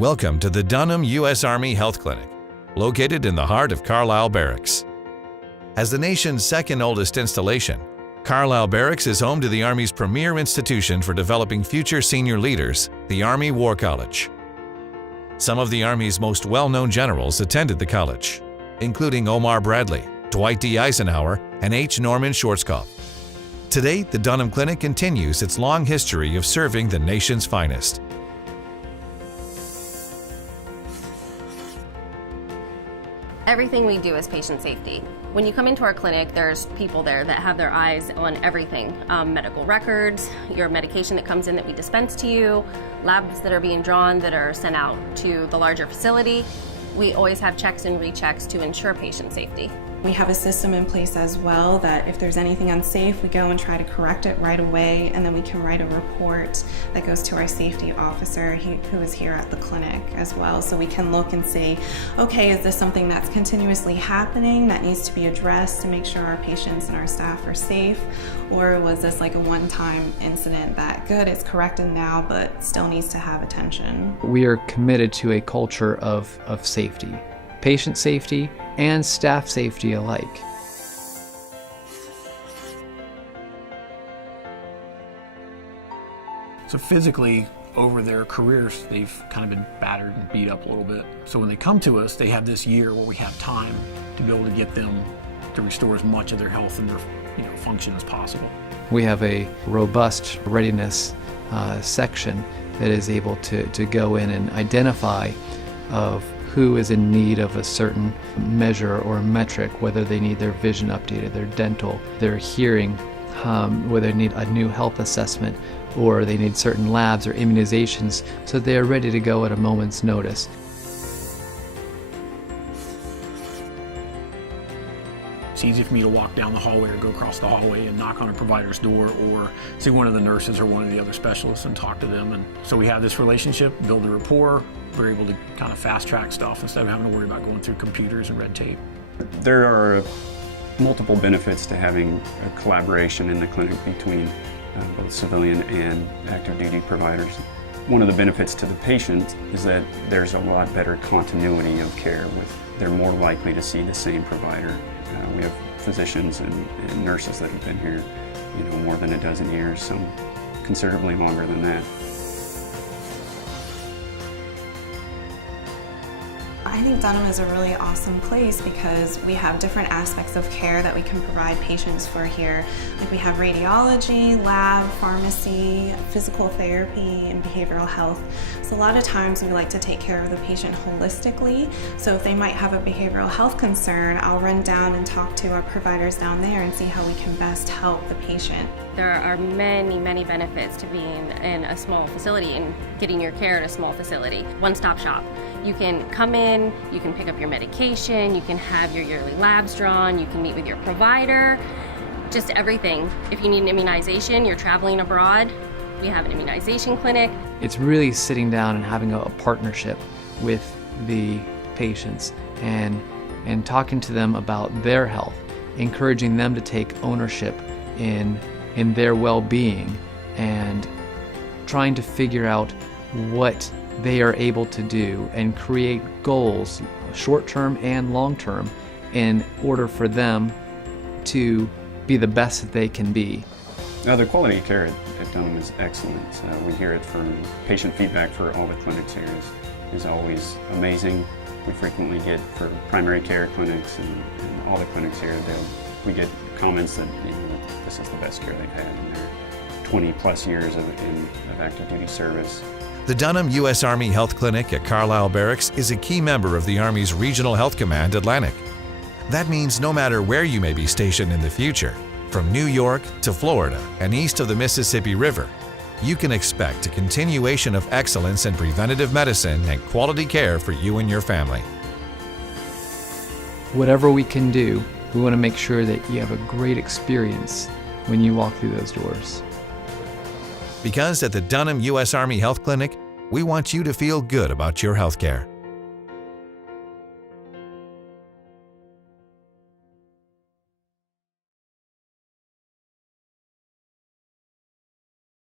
Welcome to the Dunham U.S. Army Health Clinic, located in the heart of Carlisle Barracks. As the nation's second oldest installation, Carlisle Barracks is home to the Army's premier institution for developing future senior leaders, the Army War College. Some of the Army's most well-known generals attended the college, including Omar Bradley, Dwight D. Eisenhower, and H. Norman Schwarzkopf. Today, the Dunham Clinic continues its long history of serving the nation's finest. Everything we do is patient safety. When you come into our clinic, there's people there that have their eyes on everything. Medical records, your medication that comes in that we dispense to you, labs that are being drawn that are sent out to the larger facility. We always have checks and rechecks to ensure patient safety. We have a system in place as well that if there's anything unsafe, we go and try to correct it right away, and then we can write a report that goes to our safety officer who is here at the clinic as well. So we can look and see, okay, is this something that's continuously happening that needs to be addressed to make sure our patients and our staff are safe? Or was this like a one-time incident that, good, it's corrected now, but still needs to have attention? We are committed to a culture of safety. Patient safety and staff safety alike. So physically, over their careers, they've kind of been battered and beat up a little bit. So when they come to us, they have this year where we have time to be able to get them to restore as much of their health and their function as possible. We have a robust readiness section that is able to go in and identify of who is in need of a certain measure or metric, whether they need their vision updated, their dental, their hearing, whether they need a new health assessment, or they need certain labs or immunizations, so they are ready to go at a moment's notice. It's easy for me to walk down the hallway or go across the hallway and knock on a provider's door or see one of the nurses or one of the other specialists and talk to them. And so we have this relationship, build a rapport. We're able to kind of fast track stuff instead of having to worry about going through computers and red tape. There are multiple benefits to having a collaboration in the clinic between both civilian and active duty providers. One of the benefits to the patient is that there's a lot better continuity of care. They're more likely to see the same provider. We have physicians and nurses that have been here, more than a dozen years, some considerably longer than that. I think Dunham is a really awesome place because we have different aspects of care that we can provide patients for here. Like we have radiology, lab, pharmacy, physical therapy, and behavioral health. So a lot of times we like to take care of the patient holistically. So if they might have a behavioral health concern, I'll run down and talk to our providers down there and see how we can best help the patient. There are many, many benefits to being in a small facility and getting your care at a small facility. One-stop shop. You can come in, you can pick up your medication, you can have your yearly labs drawn, you can meet with your provider, just everything. If you need an immunization, you're traveling abroad, we have an immunization clinic. It's really sitting down and having a partnership with the patients and talking to them about their health, encouraging them to take ownership in their well-being and trying to figure out what they are able to do and create goals, short-term and long-term, in order for them to be the best that they can be. The quality of care at Dunham is excellent. We hear it from patient feedback for all the clinics here is always amazing. We frequently get for primary care clinics and all the clinics here, we get comments that this is the best care they've had in their 20-plus years of active duty service. The Dunham U.S. Army Health Clinic at Carlisle Barracks is a key member of the Army's Regional Health Command Atlantic. That means no matter where you may be stationed in the future, from New York to Florida and east of the Mississippi River, you can expect a continuation of excellence in preventative medicine and quality care for you and your family. Whatever we can do, we want to make sure that you have a great experience when you walk through those doors. Because at the Dunham U.S. Army Health Clinic, we want you to feel good about your health care.